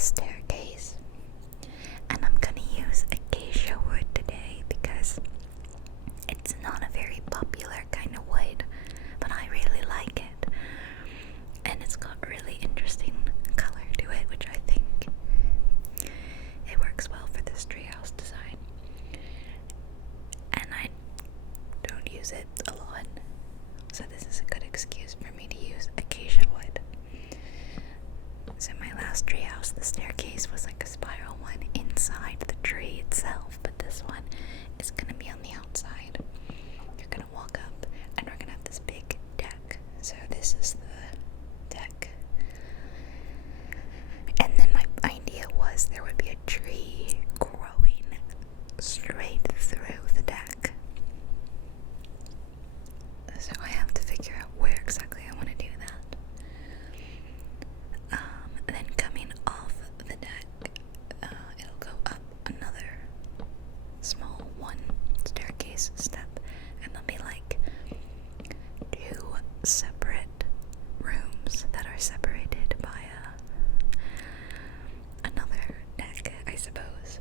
staircase, and I'm gonna use acacia wood today because it's not a very popular kind of wood, but I really like it, and it's got really interesting color to it, which I think it works well for this treehouse design. And I don't use it a lot, so this is a good excuse for me to use acacia wood. So my last treehouse, the staircase was like a spiral one inside the tree itself, but this one is gonna be on the outside. You're gonna walk up, and we're gonna have this big deck. So this is the deck. And then my idea was there would be a tree growing straight through the deck. So I have to figure out where exactly I want to do that. Then coming off the deck, it'll go up another small one staircase step, and there'll be like 2 separate rooms that are separated by another deck, I suppose.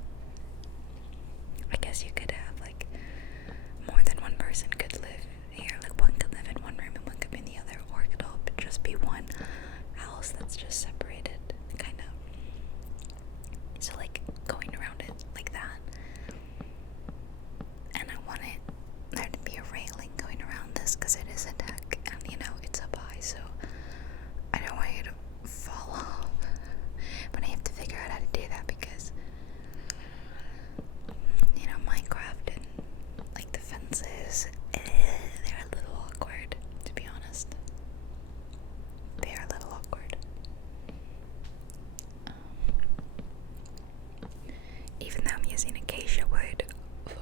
I guess you could have like more than one person could live here. Like one could live in one room and one could be in the other, or it could all just be one house that's just separated, kind of. So like going around it like that. And I want there to be a railing going around this because it is a deck, and you know it's up high, so I don't want you to fall off. But I have to figure out how to do that because, you know, Minecraft and like the fences, they're a little awkward, to be honest. They are a little awkward. Even though I'm using acacia wood for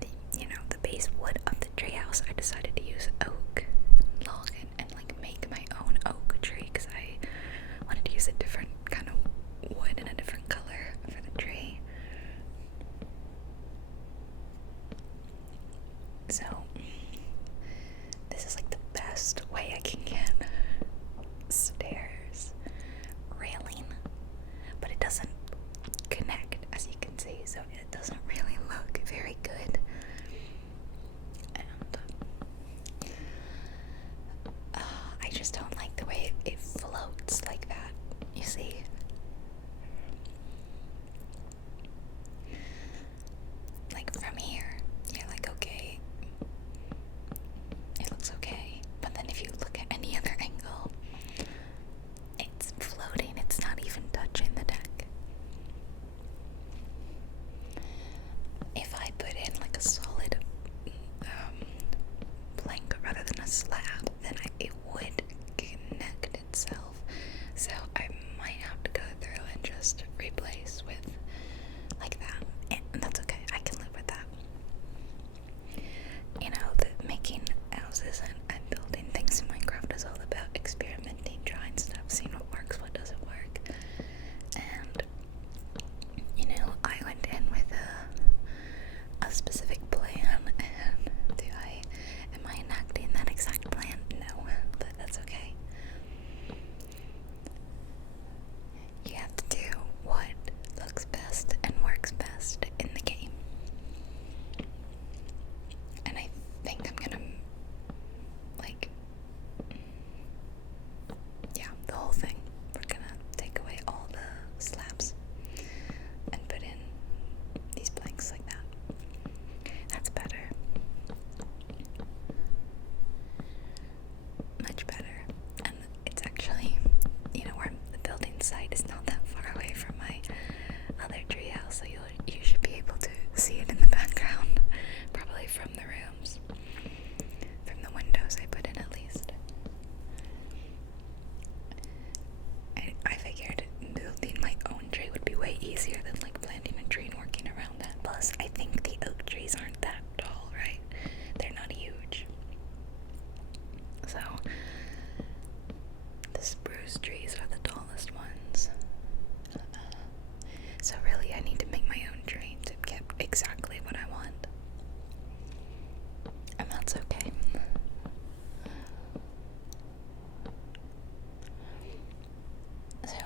the base wood of the treehouse, I decided to use oak log and like make my own oak tree because I wanted to use a different kind of wood and a different color for the tree. So this is like the best way I can get stairs railing, but it doesn't connect, as you can see, so it doesn't really look very good. And I just don't like the way it floats like that, you see. Like from here, you're like, okay, it looks okay, but then if you look at any other angle, it's floating, it's not even touching the deck. If I put in like a solid plank rather than a slab, then it would connect itself. So I might have to go through and just replace with like that, and that's okay. I can live with that. You know, making houses and building things in Minecraft is all about experimenting, trying stuff, seeing what works, what doesn't work. And you know, I went in with a specific plan, and am I enacting that exact plan? No, but that's okay. You have to do what looks best and works best in the game. And I think I'm gonna the whole thing. We're gonna take away all the slabs and put in these planks like that. That's better. Much better. And it's actually, where the building site is not that far away from my other treehouse, so you should be able to see it in the background, probably from the rooms, from the windows I put in at least. I figured building my own tree would be way easier than like planting a tree and working around that. Plus, I think the oak trees aren't that tall, right? They're not huge. So, the spruce trees are the tallest ones. So really, I need to make my own tree to get exactly what I want. And that's okay. So,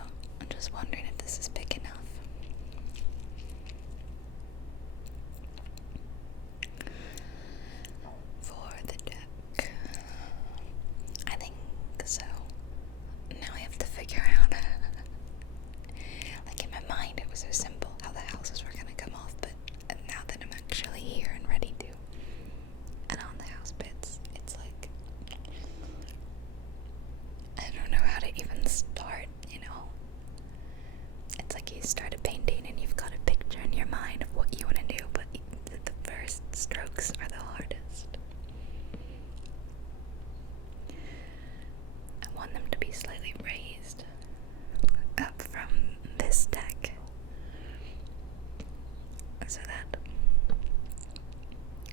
wondering if this is big enough. For the deck, I think so. Now I have to figure out, like in my mind it was so simple how the houses were gonna come off, but now that I'm actually here and ready to, and on the house bits, it's like, I don't know how to even start, you know? It's like you start a painting and you've got a picture in your mind of what you want to do, but the first strokes are the hardest. I want them to be slightly raised up from this deck so that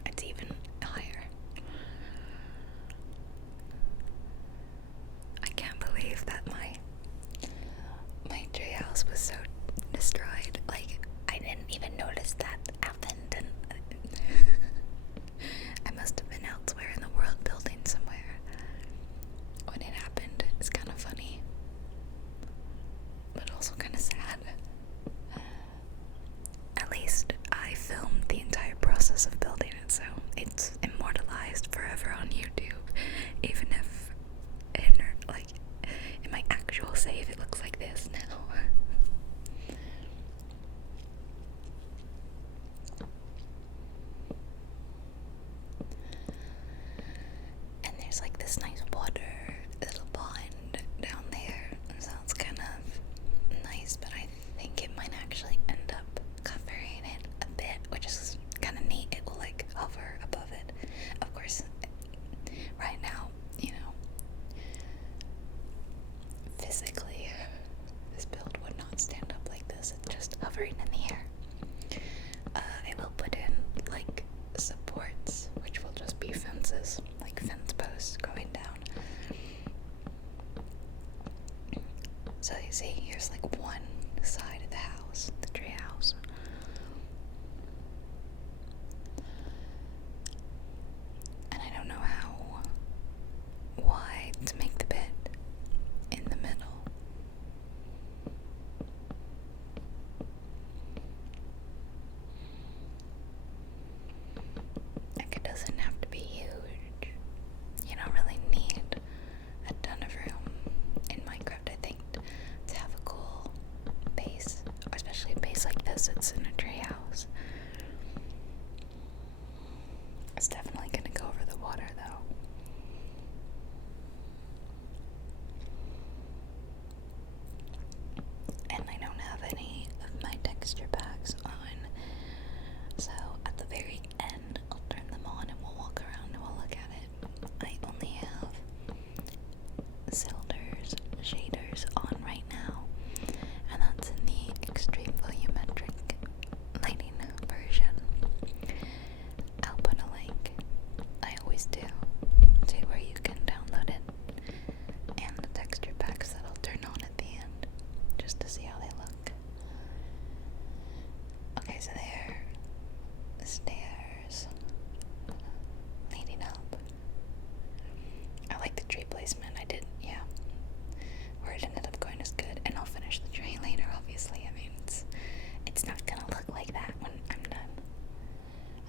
it's even higher. I can't believe that my treehouse was so destroyed. Like, I didn't even notice that happened, and I must have been elsewhere in the world building somewhere when it happened. It's kind of funny, but also kind of sad. At least I filmed the entire process of building it, so it's immortalized forever on YouTube, even if in my actual save it looks like this now. And there's like this nice water little pond down there, so it's kind of nice, but I think it might actually end up covering it a bit, which is kind of neat. It will like hover above it. Of course, right now, you know, physically, this build would not stand up like this. It's just hovering in the air. I will put in like supports, which will just be fences, like fence posts going down. So you see, here's like one side of the house, the tree house. And I don't know why to make the bed in the middle. Like, it doesn't have to be huge. You don't really need a ton of room in Minecraft, I think, to have a cool base, or especially a base like this. It's in a tree house. It's definitely gonna go over the water though. And I don't have any of my texture packs on, so at the very end I'll turn them on and we'll walk around and we'll look at it. I only have Silder's shaders on right now, and that's in the extreme volumetric lighting version. I'll put a link, I always do, to where you can download it, and the texture packs that I'll turn on at the end, just to see how they look. Okay, so there, the stairs leading up. I like the tree placement. I did, yeah. Where it ended up going is good, and I'll finish the tree later, obviously. I mean, it's not gonna look like that when I'm done.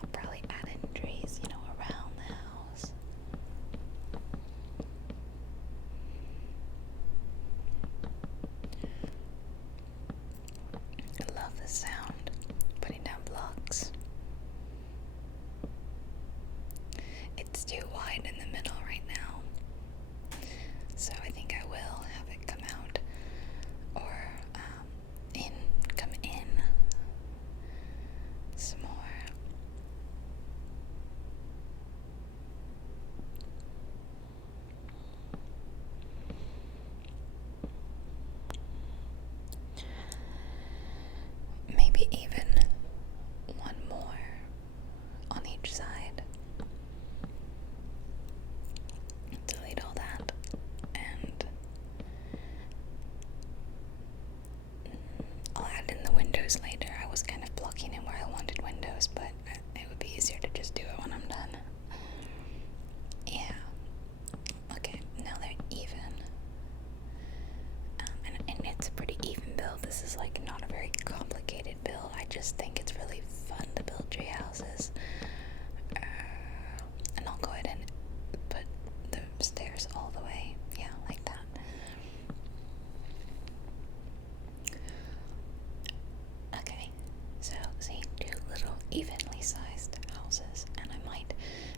I'll probably add in trees, you know, around the house. I love the sound, putting down blocks. It's too wide in the middle right now, so I think I will have it come out, or come in some more. Maybe even one more on each side. Delete all that, and I'll add in the windows later. I was kind of blocking in where I wanted windows, but it would be easier to just do it when I'm done. Yeah. Okay, now they're even. And it's a pretty even build. build. This is like not a very complicated build. I just think it's really fun to build tree houses. And I'll go ahead and put the stairs all the way, yeah, like that. Okay, so see, two little evenly sized houses, and I might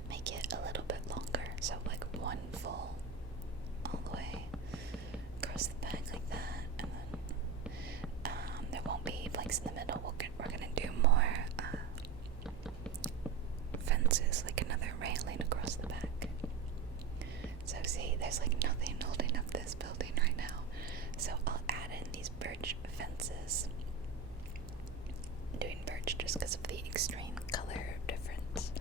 make it a little bit longer, so like one full all the way across the back like that, and then there won't be blanks in the middle. We're gonna do more fences, like another railing across the back. So see, there's like nothing holding up this building right now. So I'll add in these birch fences. I'm doing birch just because of the extreme color difference.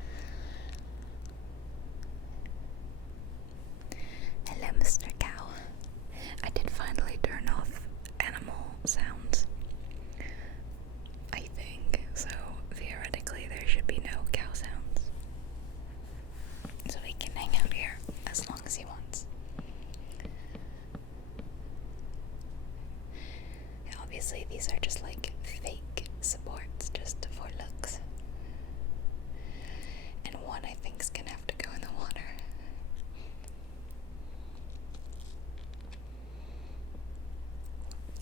Hello, Mr. Cow. I did finally turn off animal sounds, I think, so theoretically there should be no cow sounds. So he can hang out here as long as he wants. And obviously these are just like fake supports, just for looks. And one I think is gonna have to go in the water.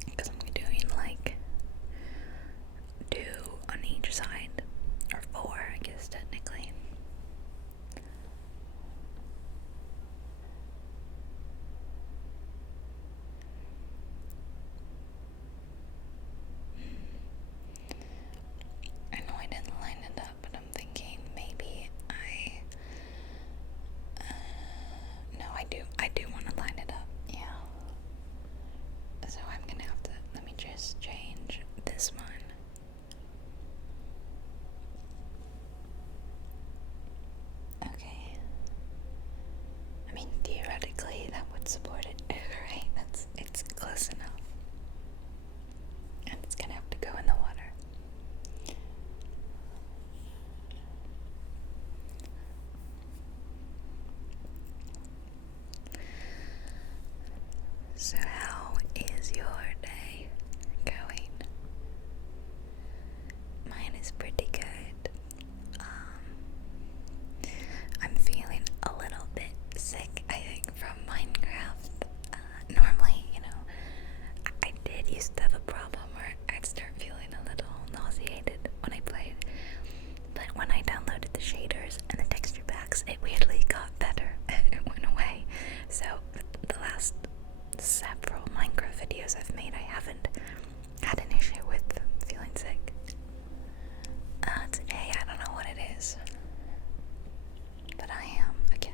Because I'm doing like 2 on each side, or 4 I guess technically. I know I didn't line it up, but I'm thinking maybe no, I do want to line it up, yeah. So I'm gonna have to, let me just change this one. Okay. I mean, theoretically that would support it, right? It's close enough. And it's gonna have to go in the water. So how is your day going? Mine is pretty good. I'm feeling a little bit sick, I think, from Minecraft. Normally, you know, I did used to have a problem where I'd start feeling a little nauseated when I played. But when I downloaded the shaders and the texture packs, it weirdly got better. It went away. So the last several Minecraft videos I've made, I haven't had an issue with feeling sick. Today, I don't know what it is, but I am again.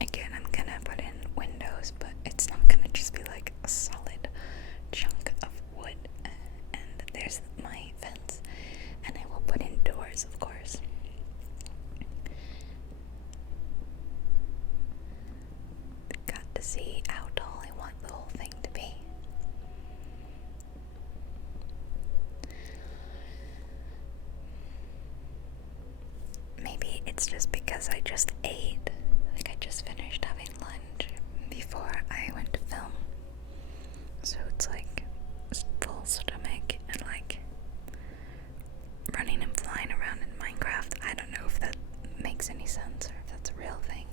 Again, I'm gonna put in windows, but it's not gonna just be like a solid chunk of wood. And there's my fence, and I will put in doors, of course. Got to see how tall I want the whole thing to be. Maybe it's just because I just ate. Like I just finished having lunch before I went to film. So it's like full stomach and like running and flying around in Minecraft. I don't know if that makes any sense or if that's a real thing.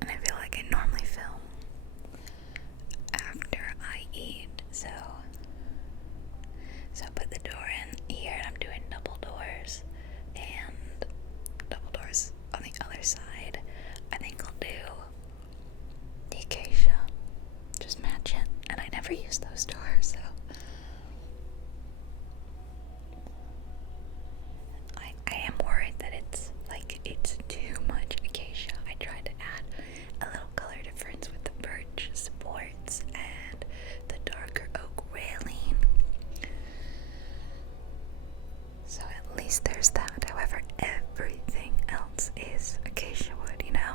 And I feel like I normally film after I eat, so I put the door in here and I'm doing double doors and double doors on the other side. I think I'll do the acacia, just match it, and I never use those doors, so I am worried that it's too much acacia. I tried to add a little color difference with the birch supports and the darker oak railing, so at least there's that. However, everything else is acacia wood, you know?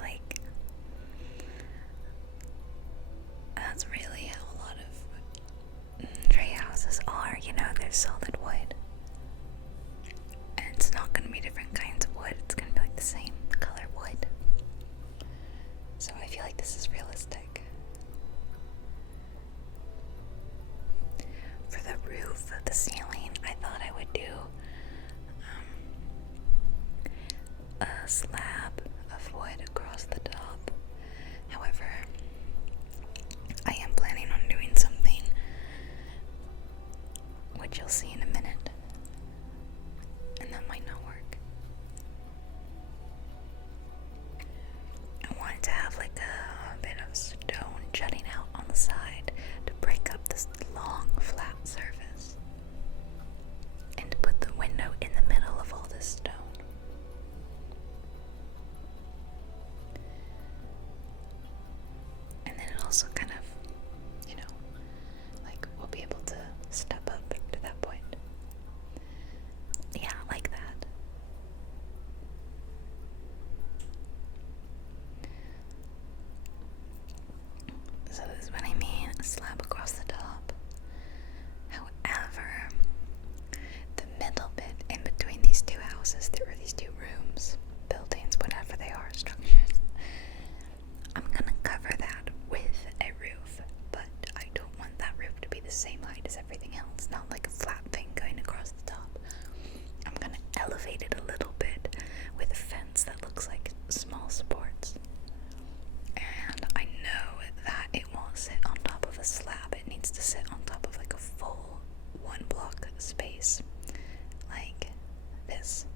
Like, that's really how a lot of tree houses are, you know? They're solid wood. see in a minute. And that might not work. I wanted to have like a bit of stone jutting out on the side to break up this long flat surface. And to put the window in the middle of all this stone. And then it also kind of, you know, like we'll be able to step up to that point. Yeah, like that. So this is what I mean, a slab across the top. However, the middle bit in between these two houses, there are these two rooms, buildings, whatever they are, structures. I'm gonna cover that with a roof, but I don't want that roof to be the same height as everything else, not like a flat thing going across the top. I'm gonna elevate it a little bit with a fence that looks like small supports. And I know that it won't sit on top of a slab, it needs to sit on top of like a full 1 block space, like this.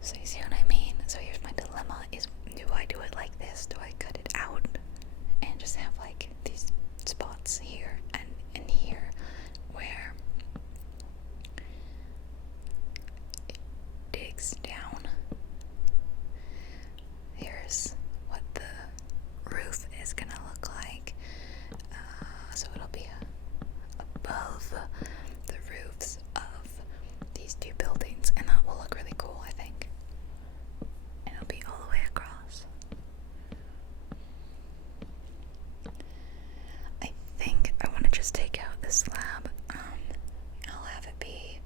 So you see what I mean? So here's my dilemma is, do I do it like this? Do I cut it out and just have like these spots here and here where it digs down? Here's what the roof is gonna look like. So it'll be above the roofs of these two buildings, and that will look really cool, I think. And it'll be all the way across. I think I want to just take out this slab. I'll have it be,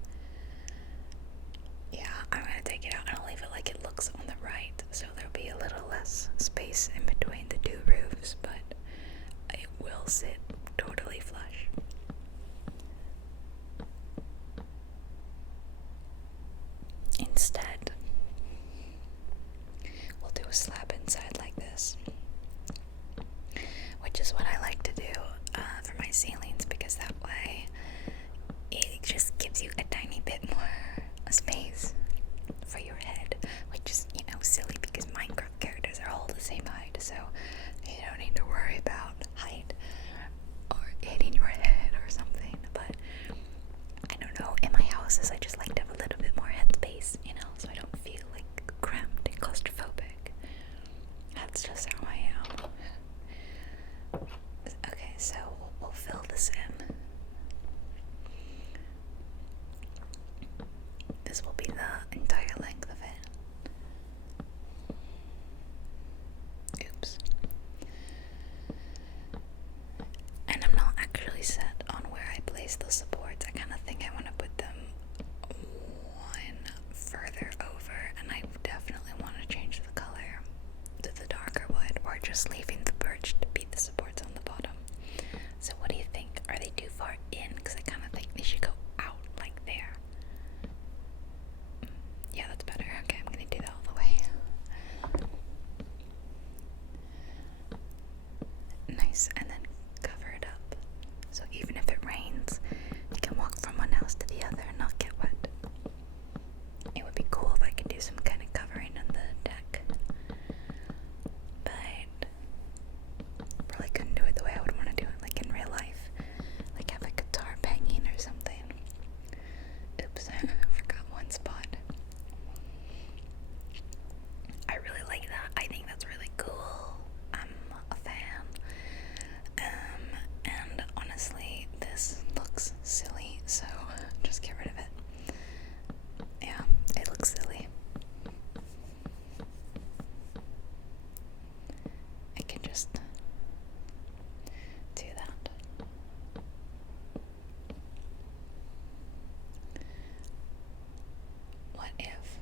yeah, I'm gonna take it out and I'll leave it like it looks on the right, so there'll be a little less space in between the two roofs, but it will sit totally flush. Instead, we'll do a slab inside like this, which is what I like to do for my ceilings, because that way it just gives you a tiny bit more space for your head, which is, you know, silly because Minecraft characters are all the same height, so you don't need to worry about height or hitting your head or something. But I don't know, in my houses I just like to have a little bit more head space, you know, so I don't feel like cramped and claustrophobic. That's just how I am. Okay, so we'll fill this in. This will be the entire length of it. Oops. And I'm not actually set on where I place those supports. I kind of think I want to put them one further over, and I definitely want to change the color to the darker wood, or just leaving the birch to be the supports on the bottom. So what do you think? Are they too far in? Because I kind of think they should go out like there. Yeah, that's better. Okay, I'm gonna do that all the way. Nice, and then cover it up. So even if it rains, you can walk from one house to the other and not get wet. It would be cool if I could do some kind of covering on the deck. But probably couldn't do it the way I would want to do it, like in real life. Like have a guitar banging or something. Oops, I forgot one spot. I really like that. I think that's really cool. I'm a fan. And honestly, this looks silly, so just get rid of it. Yeah, it looks silly. I can just do that. What if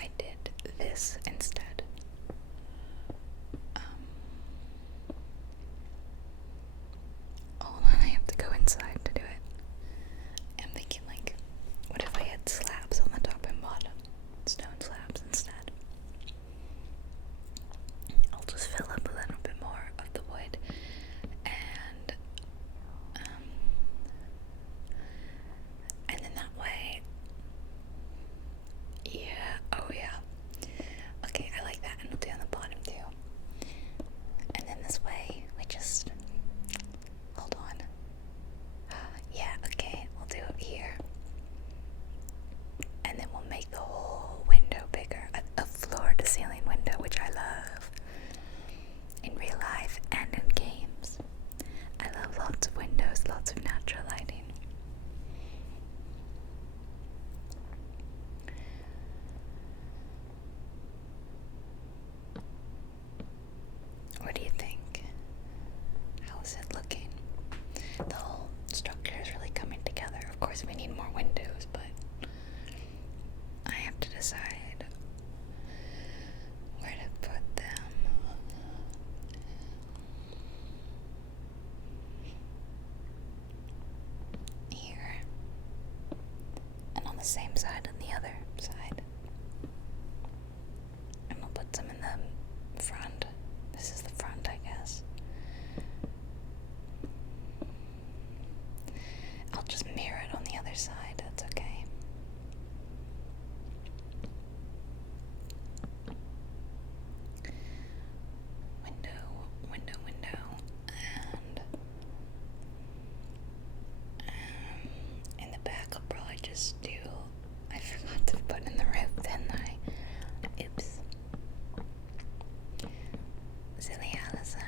I did this instead? Hold on, I have to go inside to do it. I'm thinking, like, what if I had slabs on the top and bottom? Stone slabs instead. I'll just fill up a little bit more of the wood and course we need more windows, but I have to decide where to put them. Here. And on the same side and the other side. And I'll put some in the front. This is the front, I guess. I'll just mirror it on the other side, that's okay. Window, and in the back I'll probably just do, I forgot to put in the roof, didn't I? Oops. Silly Allison.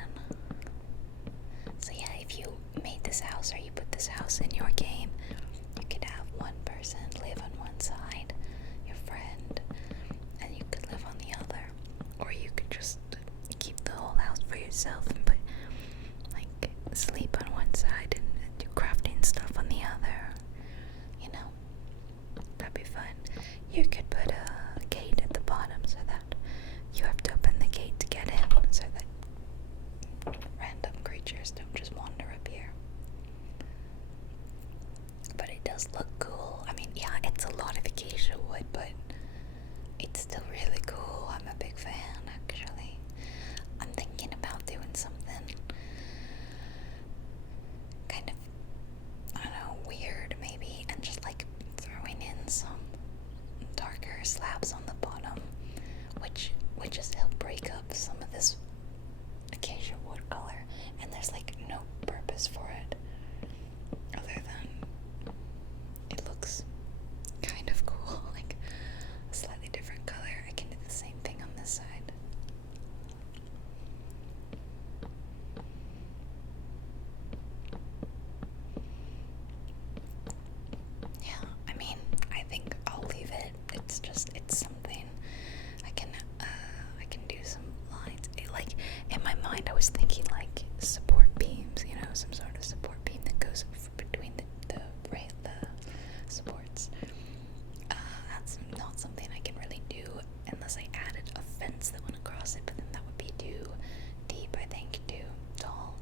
So yeah, if you made this house or you put this house in your game, you could have one person live on one side, your friend, and you could live on the other. Or you could just keep the whole house for yourself and put, like, sleep on one side and do crafting stuff on the other. You know, that'd be fun. You could put a gate at the bottom so that you have to open the gate to get in, so that random creatures don't just wander up here. But it does look cool. I mean, yeah, it's a lot of acacia wood, but it's still really cool. I'm a big fan, actually. I'm thinking about doing something kind of, I don't know, weird maybe, and just like throwing in some darker slabs on the bottom, which would just help break up some of this acacia wood color. And there's like no purpose for it other than it looks kind of cool, like a slightly different color. I can do the same thing on this side. Yeah, I mean, I think I'll leave it. It's something. I can do some lines. Like, in my mind, I was thinking like support beams, you know, some sort of support beam that goes between the supports. That's not something I can really do unless I added a fence that went across it, but then that would be too deep, I think, too tall.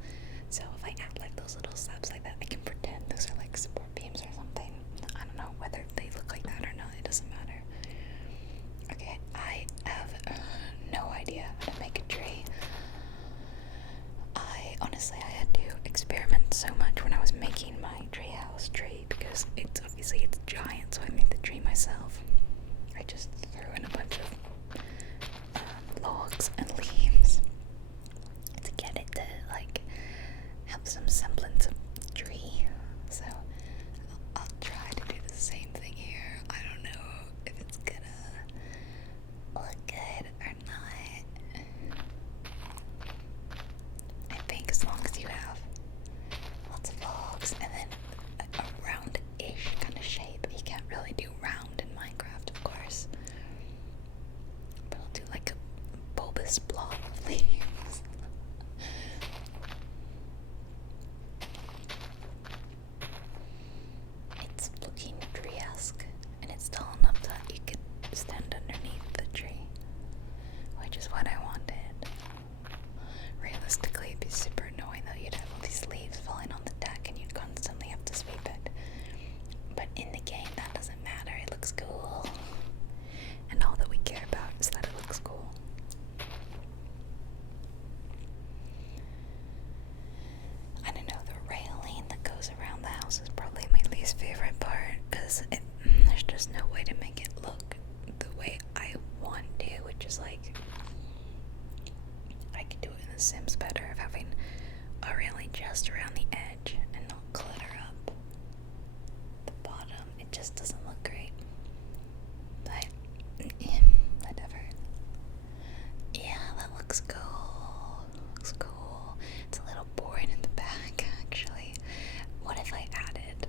So if I add like those little slabs like that, I can pretend those are like support beams or something. I don't know whether they look like that or not, it doesn't matter. Okay, I have no idea how to make a tree. Honestly, I had to experiment so much when I was making my treehouse tree, because it's giant, so I made the tree myself. I just threw in a bunch of logs and leaves to get it to like have some semblance of tree. So I'll try to do the same thing here. I don't know if it's gonna look good or not. I think as long as you have lots of logs and then a round-ish kind of shape. You can't really do round in Minecraft, of course. But I'll do like a bulbous blob of leaves. It's looking tree-esque, and it's tall enough that you could stand underneath the tree, which is what I wanted. Realistically, it'd be super annoying though. You'd have all these leaves falling on the deck and you'd constantly have to sweep it. But in the game, that doesn't matter. It looks cool. And all that we care about is that it looks cool. I don't know, the railing that goes around the house is probably my least favorite part, because there's just no way to make it look the way I want to, which is like, I could do it in The Sims better, of having a railing just around the edge and not clutter up the bottom. It just doesn't look great. But yeah, whatever. Yeah, that looks cool. Looks cool. It's a little boring in the back, actually. What if I added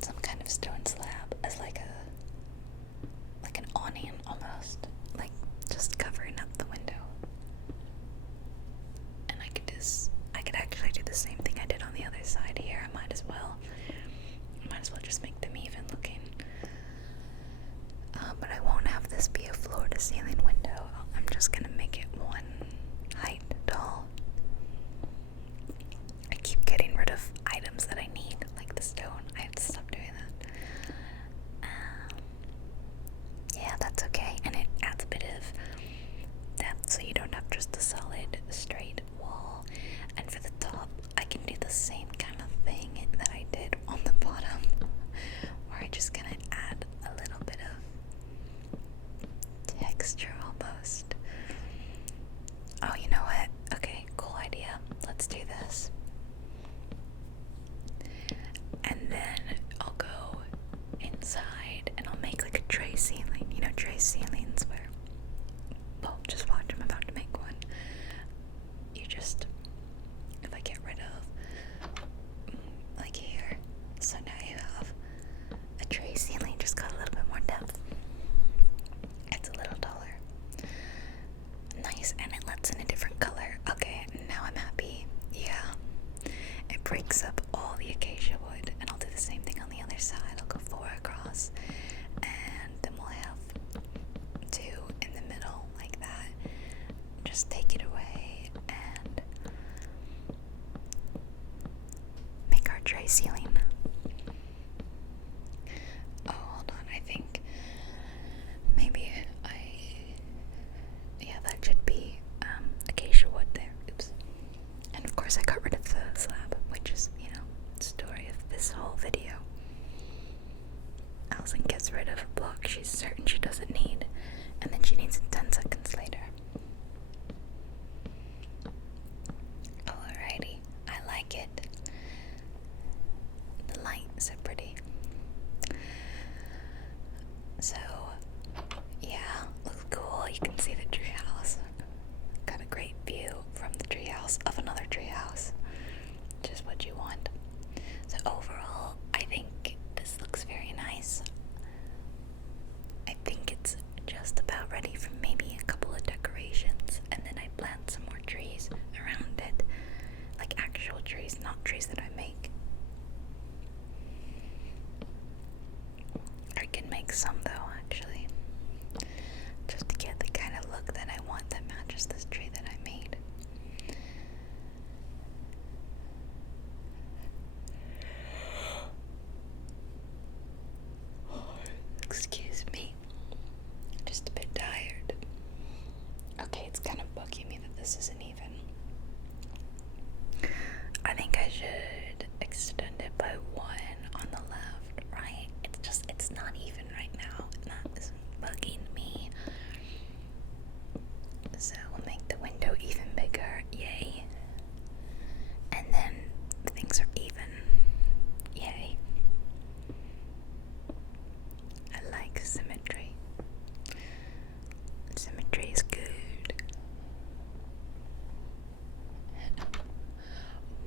some kind of stone slab as like an awning almost, like just covering up the window? And I could actually do the same thing I did on the other side here. I might as well. video. Allison gets rid of a block she's certain she doesn't need, and then she needs it 10 seconds later. Alrighty, I like it. The lights are pretty. So, yeah, looks cool. You can see the treehouse. Got a great view from the treehouse of another treehouse. Just what you want. So overall, I think this looks very nice. I think it's just about ready for maybe a couple of decorations, and then I plant some more trees around it. Like actual trees, not trees that I make. I can make some though, actually. Just to get the kind of look that I want that matches this tree that I made. Excuse me. Just a bit tired. Okay, it's kind of bugging me that this isn't even. I think I should extend it by 1 on the left, right? It's not even right now. That is bugging me. So we'll make the window even bigger. Yay. And then things are even. Yay. I like symmetry. Symmetry is good.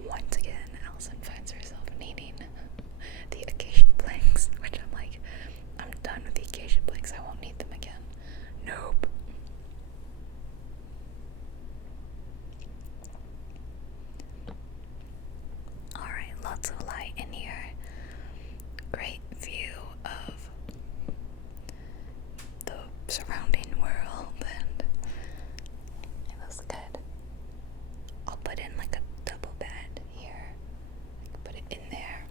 Once again, Allison finds herself needing the acacia planks, which I'm like, I'm done with the acacia planks. I won't need them again. Nope. Alright, lots of light in here. Great view of the surrounding world, and it looks good. I'll put in like a double bed here. Put it in there.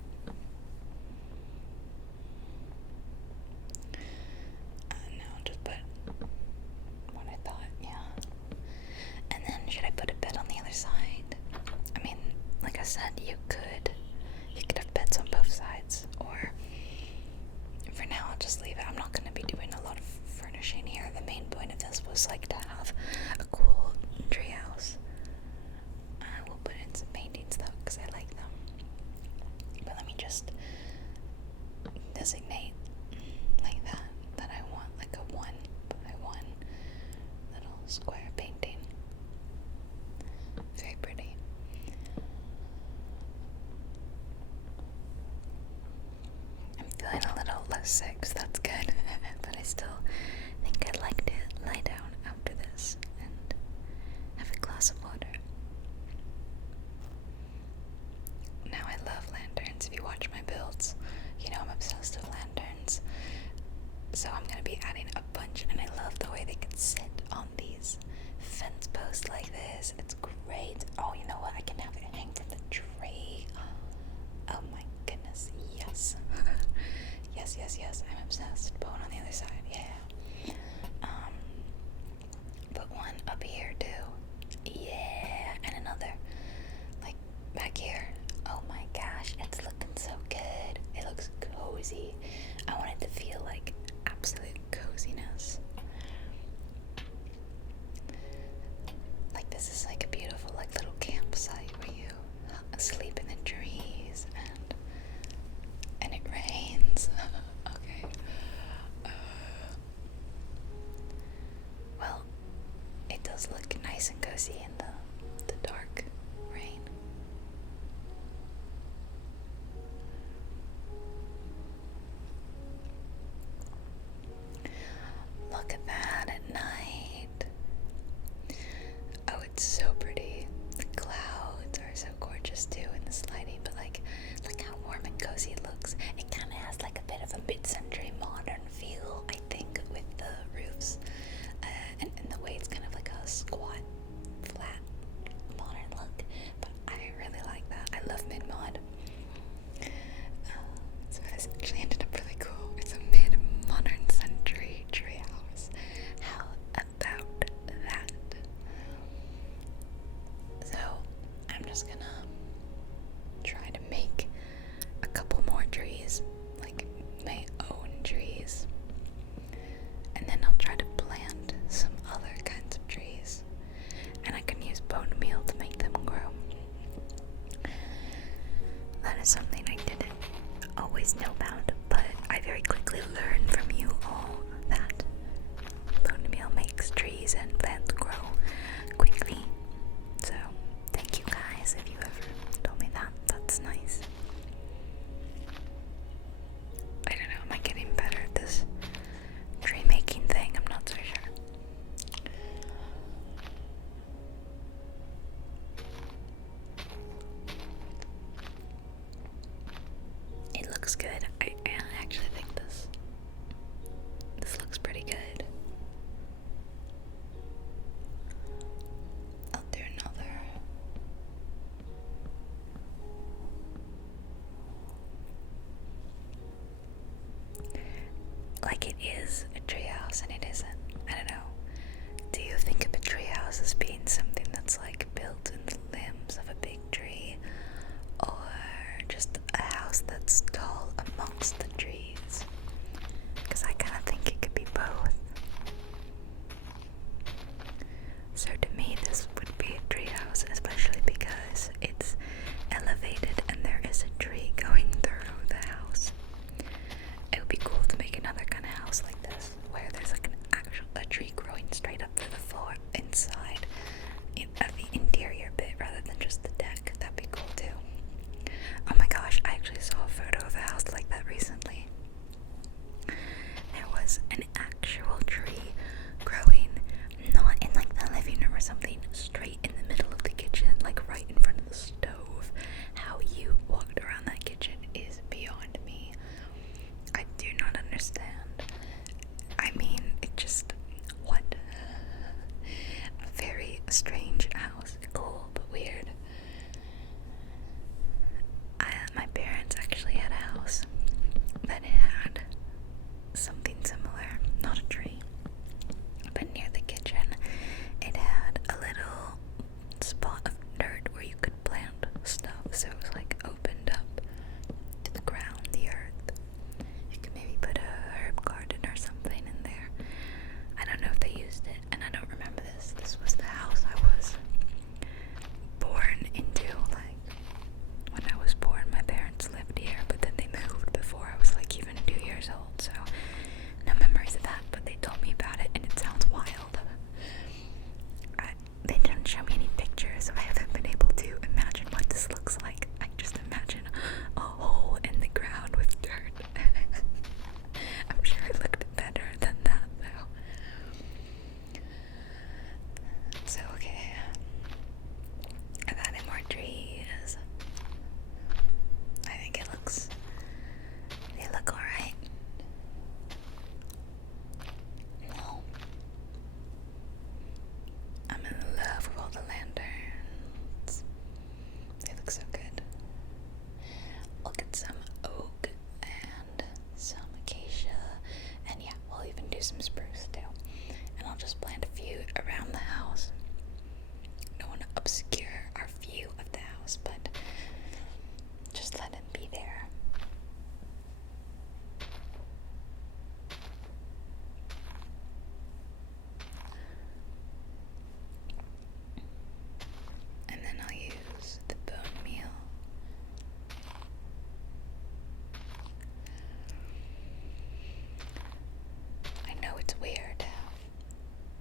No, just put what I thought, yeah. And then should I put a bed on the other side? I mean, like I said, you could have beds on both sides, or for now I'll just leave it. I'm not going to be doing a lot of furnishing here. The main point of this was like to have a cool treehouse. I will put in some paintings though, because I like them. But let me just designate like that I want like a 1 by 1 little square painting. Very pretty. I'm feeling a little less sick, so that's good. But I still think I'd like to lie down after this and have a glass of water. Now I love lanterns. If you watch my builds, you know I'm obsessed with lanterns. So I'm going to be adding a bunch, and I love the way they can sit on these fence posts like this. It's great. Oh, you know what? I can have it hang from the tree. Oh my goodness, yes. yes, I'm obsessed. Put one on the other side, yeah. Put one up here too. Yeah, and another like back here. Oh my gosh, it's looking so good. It looks cozy. I want it to feel like absolute coziness. Like this is like a beautiful like little campsite where you sleep in the trees and it rains. Okay. Well, it does look nice and cozy in the dark rain. Look at that at night. Oh, it's so pretty. The clouds are so gorgeous too in this lighting, but like, look how warm and cozy it looks. It kind of has like a bit of a mid-century modern feel, I think, with the roofs and the way it's kind of like a squat, flat, modern look. But I really like that. I love mid-mod. So this actually ended up really cool. It's a mid-modern century treehouse. How about that? So I'm just gonna try to make a couple more trees snowbound, but I very quickly learned from you all that bone meal makes trees and plants grow quickly. So thank you guys if you ever told me that. That's nice. I don't know, am I getting better at this tree making thing? I'm not so sure. It looks good. I actually think this looks pretty good. I'll do another. Like it is a treehouse and it isn't. I don't know. Do you think of a treehouse as being something that's like built in the limbs of a big tree, or just a house that's tall amongst the trees? Because I kind of think it could be both. So to me, this would be a treehouse, especially because it's elevated and there is a tree going through the house. It would be cool to make another kind of house like this, where there's like a tree growing straight up through the floor inside of the interior bit rather than just the deck. That'd be cool too. Oh my gosh, I actually saw a photo of a house like that recently. There was an actual tree growing, not in like the living room or something, straight in the middle of the kitchen, like right in front of the stove. How you walked around that kitchen is beyond me. I do not understand. I mean, it just, what? A very strange house. Cool, but weird. My parents actually had a house that had something similar. Not a tree, but near the kitchen, it had a little spot of dirt where you could plant stuff. So it was like opened up to the ground, the earth. You could maybe put a herb garden or something in there. I don't know if they used it, and I don't remember this. This was the house I was born into. Like, when I was born, my parents lived here, but then they moved before I was like even 2 years old, so no memories of that, but they told me about it, and it sounds wild. They didn't show me any pictures, so I haven't been able to imagine what this looks like. I just imagine a hole in the ground with dirt. I'm sure it looked better than that, though. So, okay. I've added more trees. I think they look alright. No. I'm in love with all the lanterns. They look so good. We'll get some oak and some acacia, and yeah, we'll even do some spruce too. And I'll just plant a few around the house. Don't want to obscure our view of the house, but just let it be there. And then I'll use the bone meal. I know it's weird to have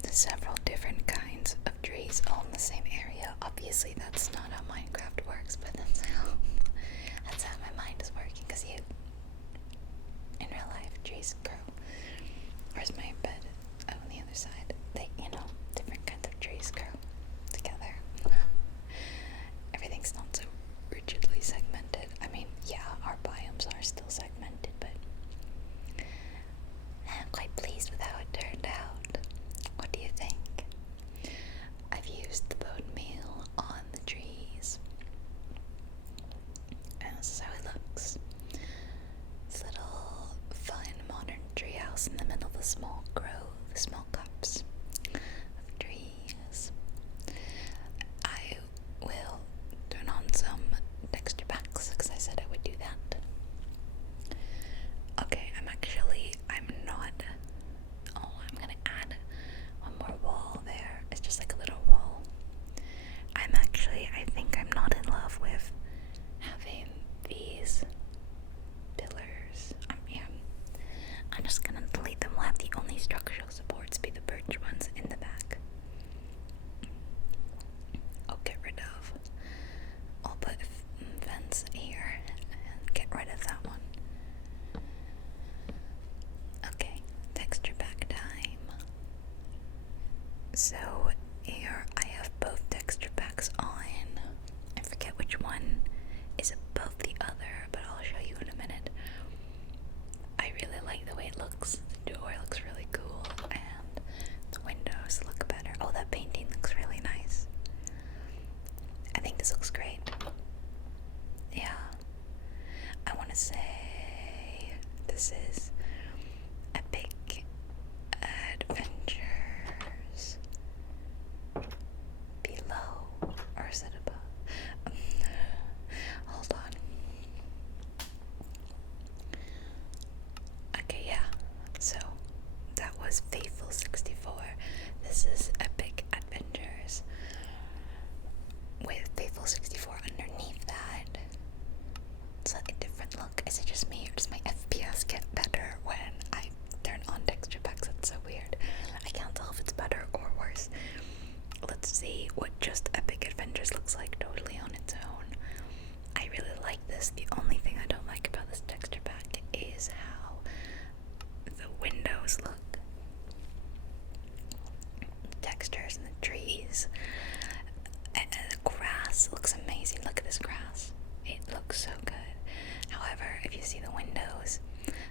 the several different kinds of trees all in the same area. Obviously that's not how Minecraft works, but that's how my mind is working, because in real life, trees grow. Where's my bed? Oh, on the other side. Different kinds of trees grow together. Everything's not so rigidly segmented. I mean, yeah, our biomes are still segmented, but I'm quite pleased with how it turned out. What do you think? I've used the bone meal on the trees, and this is how it looks. This little fun modern treehouse in the middle of a small grove, small cups of trees. I will turn on some texture packs because I said I would do that. Okay, I'm not. Oh, I'm gonna add one more wall there. It's just like a little wall. I think I'm not in love with having these pillars So here I have both texture packs on. I forget which one is above the other, but I'll show you in a minute. I really like the way it looks. The door looks really cool, and the windows look better. Oh, that painting looks really nice. I think this looks great. Yeah. I want to say this is Epic Adventures below, or is it above? Hold on. Okay, yeah. So that was Faithful 64. This is Epic Adventures with Faithful 64 underneath that. It's like a different look. Is it just me, or does my FPS get better when I turn on texture packs? That's so weird. I can't tell if it's better or worse. Let's see what just Epic Adventures looks like totally on its own. I really like this. The only thing I don't like about this texture pack is how the windows look. The textures and the trees. And the grass looks amazing. Look at this grass. It looks so good. However, if you see the windows,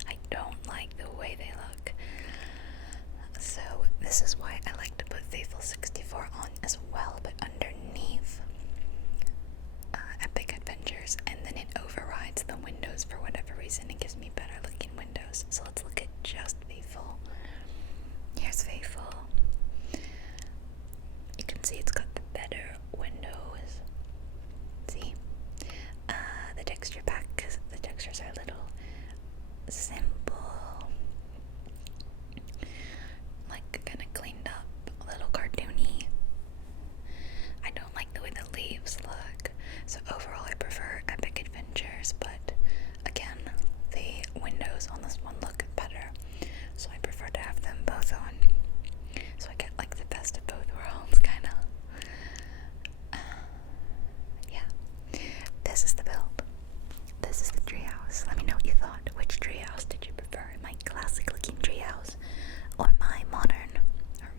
I don't like the way they look. So this is why I like to put Faithful 64 on as well, but underneath Epic Adventures, and then it overrides the windows for whatever reason. It gives me better looking windows. So let's look at just Faithful. Here's Faithful. You can see it's got the better windows. See? The texture pack, because the textures are a little simple, like kind of cleaned up, a little cartoony. I don't like the way the leaves look, so overall I prefer Epic Adventures, but again, the windows on this one look better, so I prefer to have them both on, so I get like the best of both worlds, kind of. Yeah, this is the build. This is the treehouse. Let me know what you thought. Which treehouse did you prefer? My classic looking treehouse, or my modern, or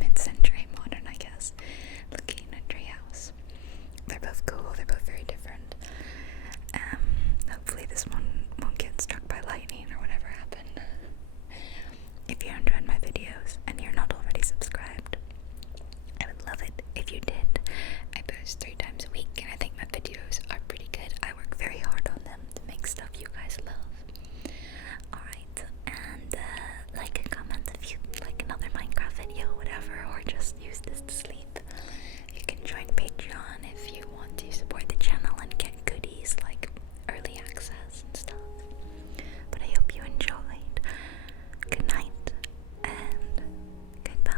mid-century modern, I guess, looking treehouse? They're both cool. They're both very different. Hopefully this one won't get struck by lightning or whatever happened. If you enjoyed my videos and you're not already subscribed, I would love it if you did. I post 3 times a week, and I think my videos are pretty good. I work very hard on them to make stuff you guys love. Alright, and like and comment if you like another Minecraft video, whatever, or just use this to sleep. You can join Patreon if you want to support the channel and get goodies like early access and stuff. But I hope you enjoyed. Good night and goodbye.